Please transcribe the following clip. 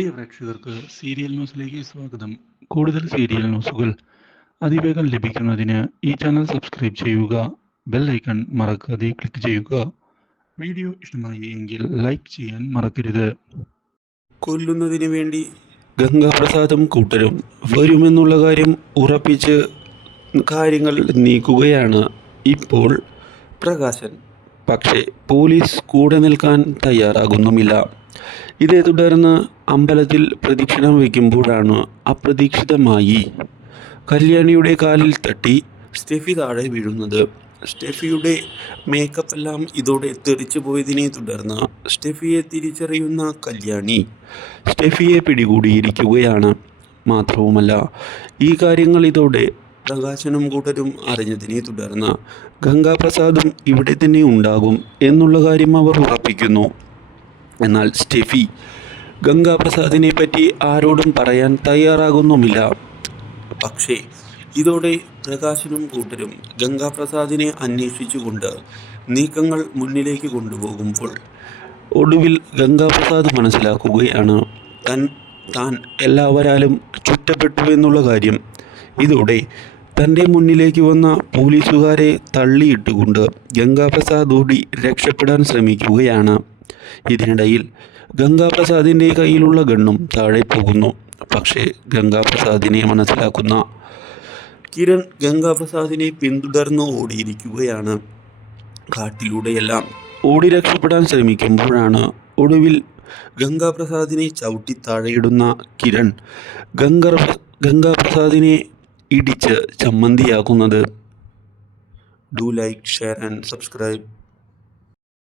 പ്രിയ പ്രേക്ഷകർക്ക് സീരിയൽ ന്യൂസിലേക്ക് സ്വാഗതം. കൂടുതൽ സീരിയൽ ന്യൂസുകൾ അതിവേഗം ലഭിക്കുന്നതിന് ഈ ചാനൽ സബ്സ്ക്രൈബ് ചെയ്യുക ബെൽ ഐക്കൺ മറക്കാതെ ക്ലിക്ക് ചെയ്യുക. വീഡിയോ ഇഷ്ടമായി എങ്കിൽ ലൈക്ക് ചെയ്യാൻ മറക്കരുത്. കൊല്ലുന്നതിന് വേണ്ടി ഗംഗാപ്രസാദും കൂട്ടരും. വരുമെന്നുള്ള കാര്യം ഉറപ്പിച്ച് കാര്യങ്ങൾ നീക്കുകയാണ് ഇപ്പോൾ പ്രകാശൻ. പക്ഷേ പോലീസ് കൂടെ നിൽക്കാൻ തയ്യാറാകുന്നുമില്ല. ഇതേ തുടർന്ന് അമ്പലത്തിൽ പ്രദക്ഷിണം വയ്ക്കുമ്പോഴാണ് അപ്രതീക്ഷിതമായി കല്യാണിയുടെ കാലിൽ തട്ടി സ്റ്റെഫി താഴെ വീഴുന്നത്. സ്റ്റെഫിയുടെ മേക്കപ്പ് എല്ലാം ഇതോടെ തെറിച്ചു പോയതിനെ തുടർന്ന് സ്റ്റെഫിയെ തിരിച്ചറിയുന്ന കല്യാണി സ്റ്റെഫിയെ പിടികൂടിയിരിക്കുകയാണ്. മാത്രവുമല്ല ഈ കാര്യങ്ങൾ ഇതോടെ പ്രകാശനും കൂട്ടരും അറിഞ്ഞതിനെ തുടർന്ന് ഗംഗാപ്രസാദും ഇവിടെ തന്നെ ഉണ്ടാകും എന്നുള്ള കാര്യം അവർ ഉറപ്പിക്കുന്നു. എന്നാൽ സ്റ്റെഫി ഗംഗാപ്രസാദിനെ പറ്റി ആരോടും പറയാൻ തയ്യാറാകുന്നുമില്ല. പക്ഷേ ഇതോടെ പ്രകാശനും കൂട്ടരും ഗംഗാപ്രസാദിനെ അന്വേഷിച്ചുകൊണ്ട് നീക്കങ്ങൾ മുന്നിലേക്ക് കൊണ്ടുപോകുമ്പോൾ ഒടുവിൽ ഗംഗാപ്രസാദ് മനസ്സിലാക്കുകയാണ് തൻ താൻ എല്ലാവരാലും ചുറ്റപ്പെട്ടു എന്നുള്ള കാര്യം. ഇതോടെ തന്റെ മുന്നിലേക്ക് വന്ന പോലീസുകാരെ തള്ളിയിട്ടുകൊണ്ട് ഗംഗാപ്രസാദ് ഓടി രക്ഷപ്പെടാൻ ശ്രമിക്കുകയാണ്. ഇതിനിടയിൽ ഗംഗാപ്രസാദിന്റെ കയ്യിലുള്ള ഗണ്ണും താഴെ പോകുന്നു. പക്ഷേ ഗംഗാപ്രസാദിനെ മനസ്സിലാക്കുന്ന കിരൺ ഗംഗാപ്രസാദിനെ പിന്തുടർന്ന് ഓടിയിരിക്കുകയാണ്. കാട്ടിലൂടെയെല്ലാം ഓടി രക്ഷപ്പെടാൻ ശ്രമിക്കുമ്പോഴാണ് ഒടുവിൽ ഗംഗാപ്രസാദിനെ ചവിട്ടി താഴെയിടുന്ന കിരൺ ഗംഗ ഗംഗാപ്രസാദിനെ ഇടിച്ച് ചമ്മന്തിയാക്കുന്നത്. Do like share and subscribe.